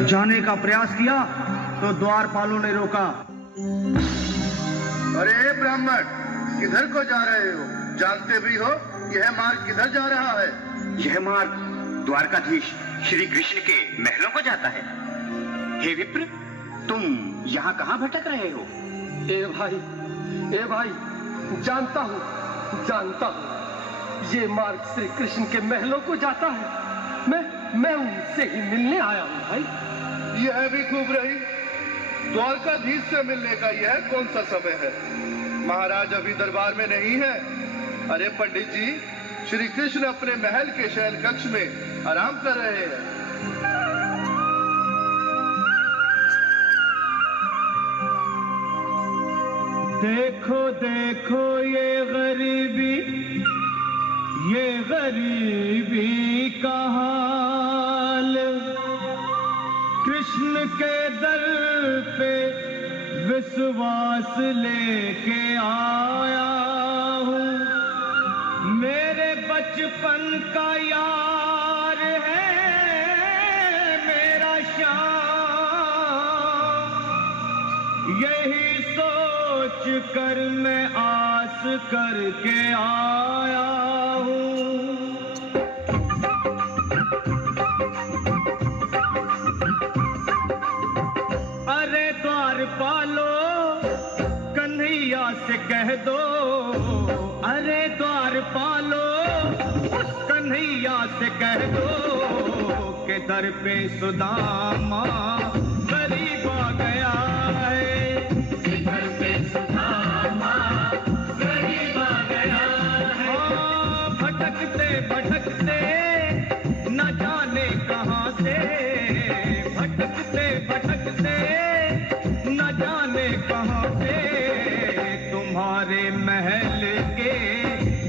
जाने का प्रयास किया तो द्वारपालों ने रोका। अरे ब्राह्मण, किधर को जा रहे हो? जानते भी हो यह मार्ग किधर जा रहा है? यह मार्ग द्वारकाधीश श्री कृष्ण के महलों को जाता है। हे विप्र, तुम यहाँ कहाँ भटक रहे हो? ए भाई, जानता हूँ ये मार्ग श्री कृष्ण के महलों को जाता है। मैं उनसे ही मिलने आया हूँ भाई। यह भी खूब रही। द्वारकाधीश से मिलने का यह कौन सा समय है? महाराज अभी दरबार में नहीं है। अरे पंडित जी, श्री कृष्ण अपने महल के शयन कक्ष में आराम कर रहे हैं। देखो देखो ये गरीबी का हाल, कृष्ण के दर पे विश्वास लेके आया हूँ। मेरे बचपन का यार है मेरा श्याम, यही सोच कर मैं आस करके आया हूँ। अरे द्वारपालो, कन्हैया से कह दो, अरे द्वारपालो, कन्हैया से कह दो कि दर पे सुदामा गरीब आ गया है। दर पे सुदामा गरीब आ गया है। भटकते न जाने कहाँ से, भटकते न जाने कहाँ से तुम्हारे महल के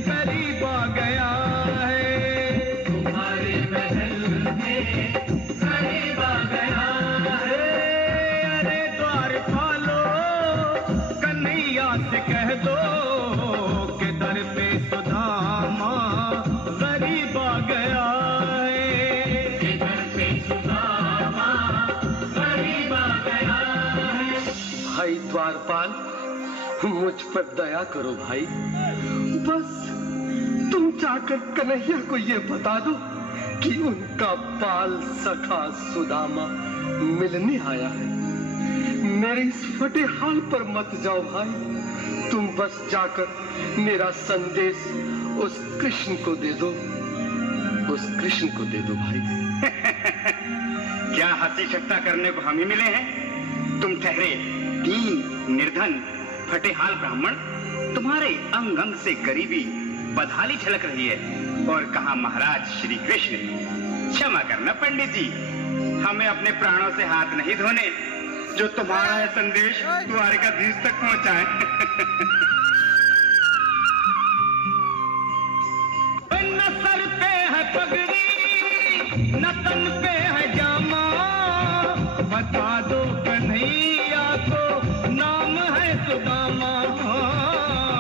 करीब आ गया है। तुम्हारे महल के करीब आ गया है। अरे द्वारपालो, कन्हैया से कह दो कि दर पे सुदामा गरीब आ गया है। दर पे सुदामा गरीब आ गया है। भाई द्वारपाल, मुझ पर दया करो भाई। बस तुम जाकर कन्हैया को ये बता दो कि उनका बाल सखा सुदामा मिलने आया है। मेरे इस फटे हाल पर मत जाओ भाई। तुम बस जाकर मेरा संदेश उस कृष्ण को दे दो, उस कृष्ण को दे दो भाई। क्या हंसी ठट्टा करने को हम ही मिले हैं? तुम ठहरे दीन निर्धन फटे हाल ब्राह्मण, तुम्हारे अंग अंग से गरीबी बदहाली झलक रही है। और कहा महाराज श्री कृष्ण। क्षमा करना पंडित जी, हमें अपने प्राणों से हाथ नहीं धोने जो तुम्हारा यह संदेश द्वारकाधीश तक पहुंचाए। न सर पे है पगड़ी, न तन पे है जामा, बता दो कन्हैया को नाम है सुदामा।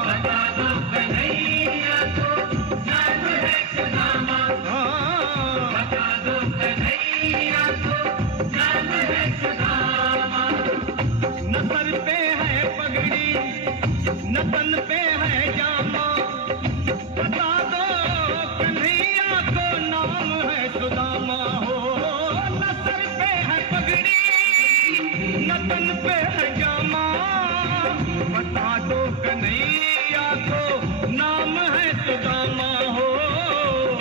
बता दो कन्हैया को नाम है सुदामा। बता दो कन्हैया को नाम है सुदामा। न सर पे है पगड़ी, न तन पे है जामा, बता दो कन्हैया को नाम है सुदामा। हो न सर पे है पगड़ी, न तन पे है जामा, बता दो कन्हैया को नाम है सुदामा। हो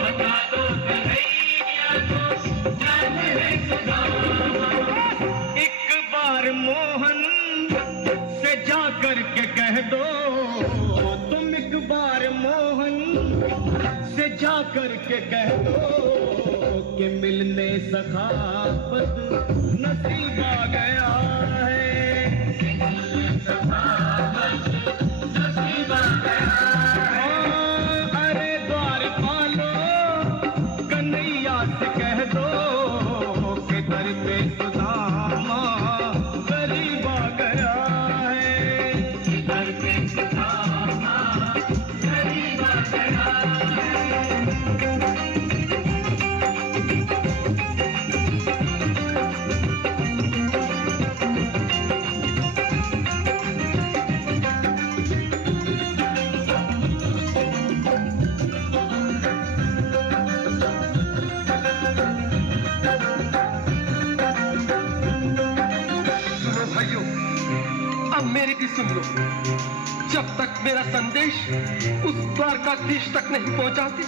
बता दो कन्हैया को नाम है सुदामा। एक बार मोहन से जाकर के कह दो, तुम एक बार मोहन से जाकर के कह दो कि मिलने सखावत नसीब आ गया है। सखावत नसीब आ गया है। अरे द्वारपालो, कन्हैया से कह दो कि दर पे सुदामा गरीब आ गया है। दर पे सुदामा गरीब आ गया है। अब मेरी भी सुन लो। जब तक मेरा संदेश उस द्वारकाधीश तक नहीं पहुंचाती,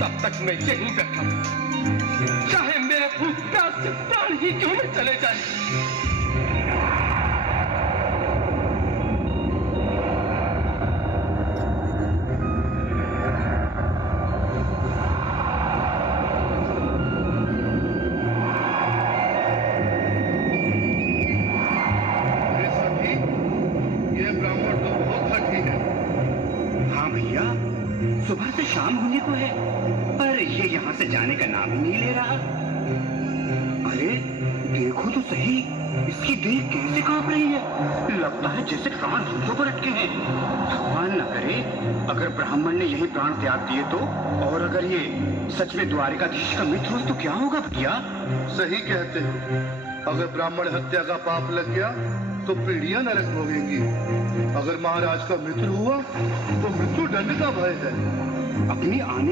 तब तक मैं यहीं बैठा हूं, चाहे मेरे भूख प्यास से प्राण ही क्यों न चले जाए। सुबह से शाम होने को है, पर ये यहाँ से जाने का नाम ही नहीं ले रहा। अरे देखो तो सही, इसकी देह कैसे कांप रही है। लगता है जैसे प्राण हाथों पर अटके हैं। भगवान न करे अगर ब्राह्मण ने यही प्राण त्याग दिए तो, और अगर ये सच में द्वारिकाधीश का मित्र हो तो क्या होगा भैया? सही कहते हो। अगर ब्राह्मण हत्या का पाप लग गया तो पीढ़ियां नरक भोगेंगी। अगर महाराज का मित्र हुआ तो मृत्यु दंड का भय है। अपनी आने